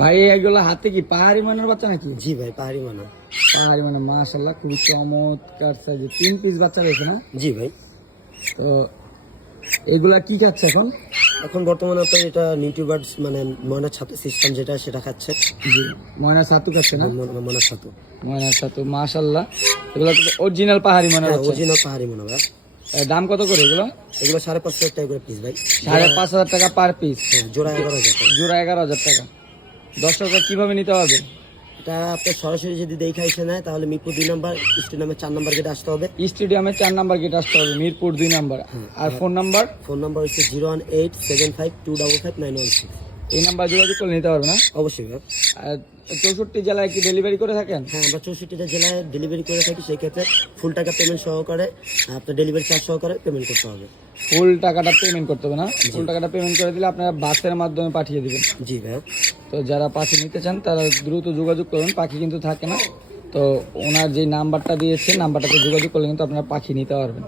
ভাই এগুলো হাতে কি পাহাড়ি ময়নার বাচ্চা নাকি? জি ভাই, পাহাড়ি মানা। পাহাড়ি ময়না, মাশাআল্লাহ, খুবই চমৎকার সাইজে 3 পিস বাচ্চা রয়েছে না? জি ভাই। তো এগুলা কি খাচ্ছে এখন? এখন বর্তমানে আপনার এটা নিউট্রিবার্ডস মানে ময়নার ছাতু সিস্টেম যেটা, সেটা খাচ্ছে। জি, ময়না ছাতু খাচ্ছে না? ময়নার ছাতু। ময়না ছাতু, মাশাআল্লাহ। এগুলো অরিজিনাল পাহাড়ি ময়না হ্যাঁ, বাচ্চা। অরিজিনাল পাহাড়ি মানা ভাই। দাম কত করে এগুলো? এগুলো 5,500 টাকা করে পিস ভাই। 5,500 টাকা পার পিস। হ্যাঁ, জোড়া 11,000 টাকা। জোড়া 11,000 টাকা। দর্শকরা কিভাবে নিতে হবে? এটা আপনার সরাসরি যদি দেখে এসে নেয় তাহলে মিরপুর 2 নম্বর স্টেডিয়ামে 4 নম্বর গেটে আসতে হবে। স্টেডিয়ামে 4 নাম্বার গেট আসতে হবে, মিরপুর 2 নাম্বার। আর ফোন নাম্বার? ফোন নাম্বার হচ্ছে 01875255916। এই নাম্বার যোগাযোগ করে নিতে পারবে না? অবশ্যই ভাই। আর 64 জেলায় কি ডেলিভারি করে থাকেন? হ্যাঁ, আমরা 64টা জেলায় ডেলিভারি করে থাকি। সেই ক্ষেত্রে ফুল টাকা পেমেন্ট সহকারে, আপনার ডেলিভারি চার্জ সহকারে পেমেন্ট করতে হবে। ফুল টাকাটা পেমেন্ট করতে হবে না? ফুল টাকাটা পেমেন্ট করে দিলে আপনারা বাসের মাধ্যমে পাঠিয়ে দিবেন। জি ভাই। তো যারা পাখি নিতে চান তারা দ্রুত যোগাযোগ করুন, পাখি কিন্তু থাকে না। তো ওনার যে নাম্বারটা দিয়েছে, নাম্বারটাতে যোগাযোগ করলে কিন্তু আপনারা পাখি নিতে পারবেন।